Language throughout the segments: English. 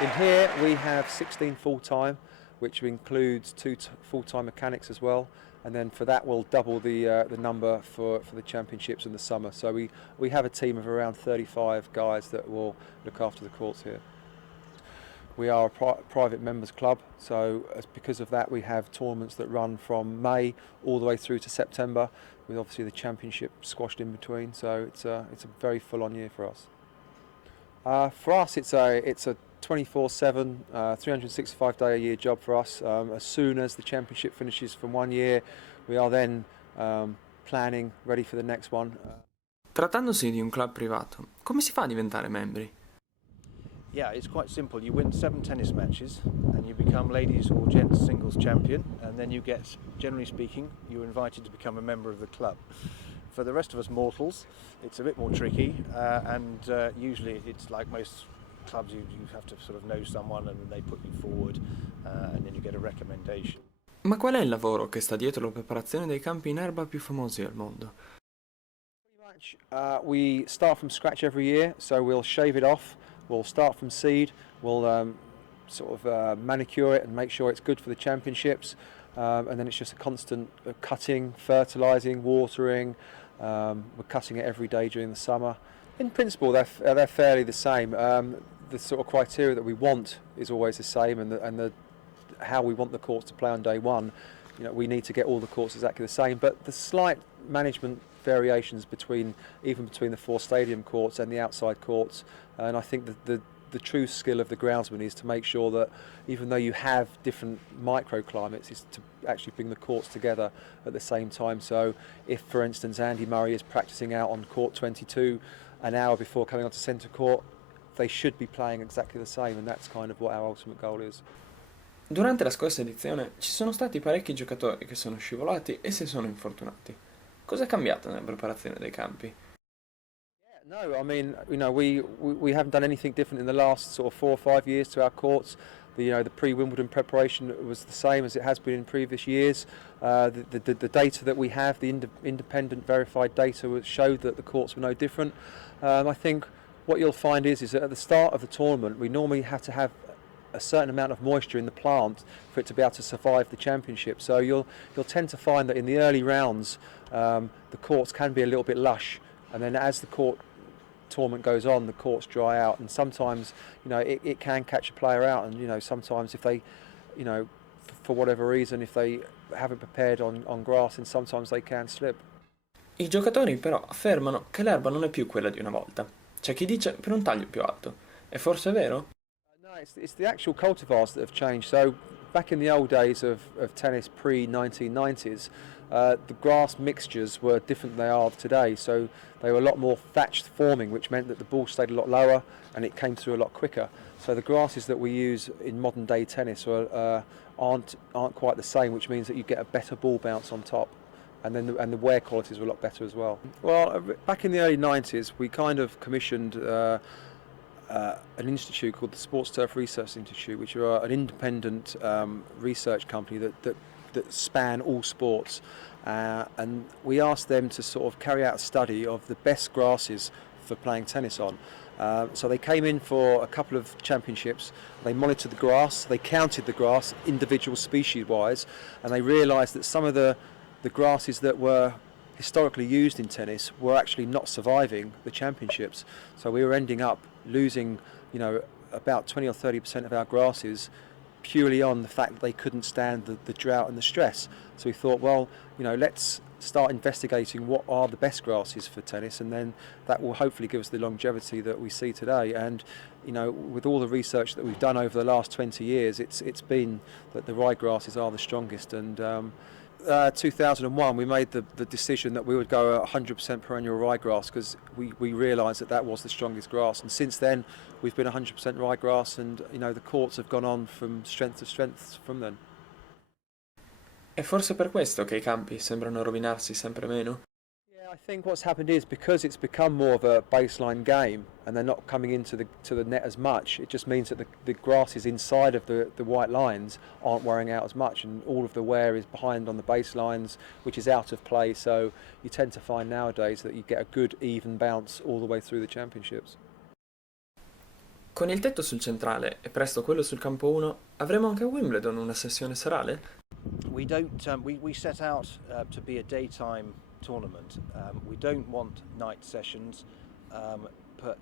In here we have 16 full-time, which includes two full-time mechanics as well, and then for that we'll double the number for the championships in the summer. So we have a team of around 35 guys that will look after the courts here. We are a private members club, so because of that we have tournaments that run from May all the way through to September, with obviously the championship squashed in between. So it's a very full-on year for us. For us, it's a 24/7, 365-day-a-year job for us. As soon as the championship finishes from one year, we are then planning, ready for the next one. Trattandosi di un club privato, come si fa a diventare membri? Yeah, it's quite simple. You win 7 tennis matches and you become ladies or gents singles champion, and then you get, generally speaking, you're invited to become a member of the club. For the rest of us mortals, it's a bit more tricky, and usually it's like most clubs, you have to sort of know someone and then they put you forward, and then you get a recommendation. Ma qual è il lavoro che sta dietro la preparazione dei campi in erba più famosi al mondo? Pretty much, we start from scratch every year, so we'll shave it off. We'll start from seed, we'll manicure it and make sure it's good for the championships, and then it's just a constant cutting, fertilising, watering. We're cutting it every day during the summer. In principle, they're fairly the same. The sort of criteria that we want is always the same, and how we want the courts to play on day one. You know, we need to get all the courts exactly the same, but the slight management variations between the 4 stadium courts and the outside courts, and I think that the true skill of the groundsman is to make sure that even though you have different microclimates, is to actually bring the courts together at the same time. So if, for instance, Andy Murray is practicing out on court 22 an hour before coming onto centre court, they should be playing exactly the same, and that's kind of what our ultimate goal is. Durante la scorsa edizione ci sono stati parecchi giocatori che sono scivolati e si sono infortunati. Cosa è cambiato nella preparazione dei campi? No, I mean, you know, we haven't done anything different in the last sort of 4 or 5 years to our courts. The pre-Wimbledon preparation was the same as it has been in previous years. The data that we have, the independent verified data, showed that the courts were no different. I think what you'll find is that at the start of the tournament we normally have to have a certain amount of moisture in the plant for it to be able to survive the championship. So you'll tend to find that in the early rounds the courts can be a little bit lush, and then as the tournament goes on, the courts dry out, and sometimes it can catch a player out, and sometimes if they for whatever reason, if they haven't prepared on grass, and sometimes they can slip. I giocatori però affermano che l'erba non è più quella di una volta. C'è chi dice per un taglio più alto. È forse vero? No, it's the actual cultivars that have changed. So back in the old days of tennis pre-1990s, the grass mixtures were different than they are today. So they were a lot more thatched forming, which meant that the ball stayed a lot lower and it came through a lot quicker. So the grasses that we use in modern day tennis aren't quite the same, which means that you get a better ball bounce on top. And the wear qualities were a lot better as well. Well, back in the early 90s, we kind of commissioned an institute called the Sports Turf Research Institute, which are an independent research company that span all sports, and we asked them to sort of carry out a study of the best grasses for playing tennis on. So they came in for a couple of championships, they monitored the grass, they counted the grass individual species wise, and they realised that some of the grasses that were historically used in tennis were actually not surviving the championships. So we were ending up losing, about 20 or 30% of our grasses purely on the fact that they couldn't stand the drought and the stress. So we thought, well, let's start investigating what are the best grasses for tennis, and then that will hopefully give us the longevity that we see today. And with all the research that we've done over the last 20 years, it's been that the rye grasses are the strongest. And 2001 we made the decision that we would go 100% perennial ryegrass, because we realised that was the strongest grass, and since then we've been 100% ryegrass, and the courts have gone on from strength to strength from then. È forse per questo che I campi sembrano rovinarsi sempre meno? I think what's happened is because it's become more of a baseline game and they're not coming into the net as much, it just means that the grasses inside of the white lines aren't wearing out as much, and all of the wear is behind on the baselines, which is out of play. So you tend to find nowadays that you get a good even bounce all the way through the championships. Con il tetto sul centrale e presto quello sul campo 1, avremo anche a Wimbledon una sessione serale? We don't. We set out to be a daytime tournament. We don't want night sessions, but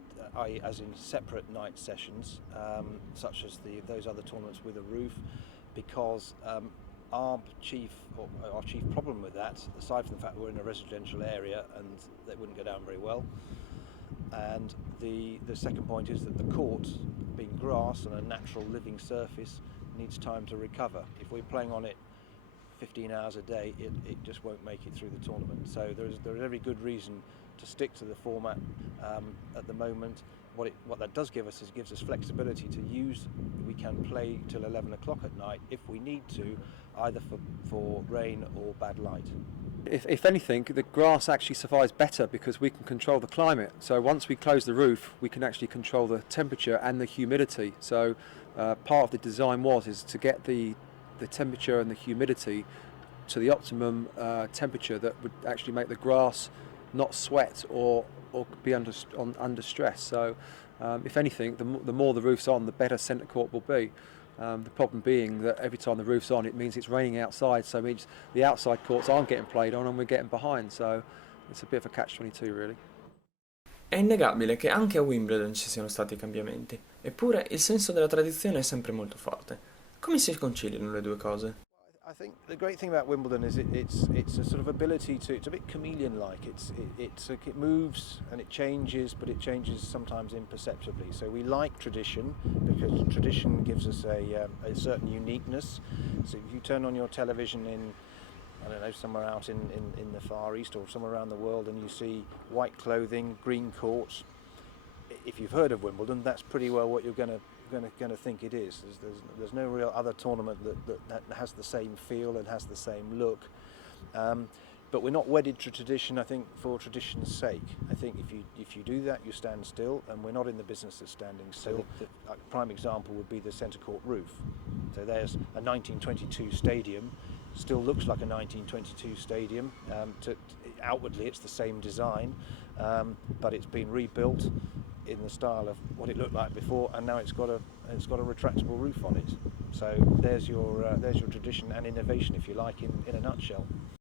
as in separate night sessions, such as those other tournaments with a roof, because our chief problem with that, aside from the fact that we're in a residential area and that wouldn't go down very well, and the second point is that the court, being grass and a natural living surface, needs time to recover. If we're playing on it 15 hours a day, it just won't make it through the tournament. So there is every good reason to stick to the format at the moment. What that does give us is gives us flexibility to use. We can play till 11 o'clock at night if we need to, either for rain or bad light. If anything, the grass actually survives better because we can control the climate. So once we close the roof, we can actually control the temperature and the humidity. So part of the design is to get the temperature and the humidity to the optimum temperature that would actually make the grass not sweat or be under stress. So if anything, the more the roof's on, the better centre court will be. The problem being that every time the roof's on, it means it's raining outside, so it means the outside courts aren't getting played on and we're getting behind. So it's a bit of a catch-22 really. È innegabile che anche a Wimbledon ci siano stati cambiamenti, eppure il senso della tradizione è sempre molto forte. Come si conciliano le due cose? I think the great thing about Wimbledon is it's a sort of ability to. It's a bit chameleon-like. It moves and it changes, but it changes sometimes imperceptibly. So we like tradition because tradition gives us a certain uniqueness. So if you turn on your television in, I don't know, somewhere out in the Far East or somewhere around the world, and you see white clothing, green courts, if you've heard of Wimbledon, that's pretty well what you're going to think it is. There's no real other tournament that has the same feel and has the same look. But we're not wedded to tradition, I think, for tradition's sake. I think if you do that, you stand still, and we're not in the business of standing still. A prime example would be the centre court roof. So there's a 1922 stadium, still looks like a 1922 stadium. Outwardly, it's the same design, but it's been rebuilt in the style of what it looked like before, and now it's got a retractable roof on it. So there's your tradition and innovation, if you like, in a nutshell.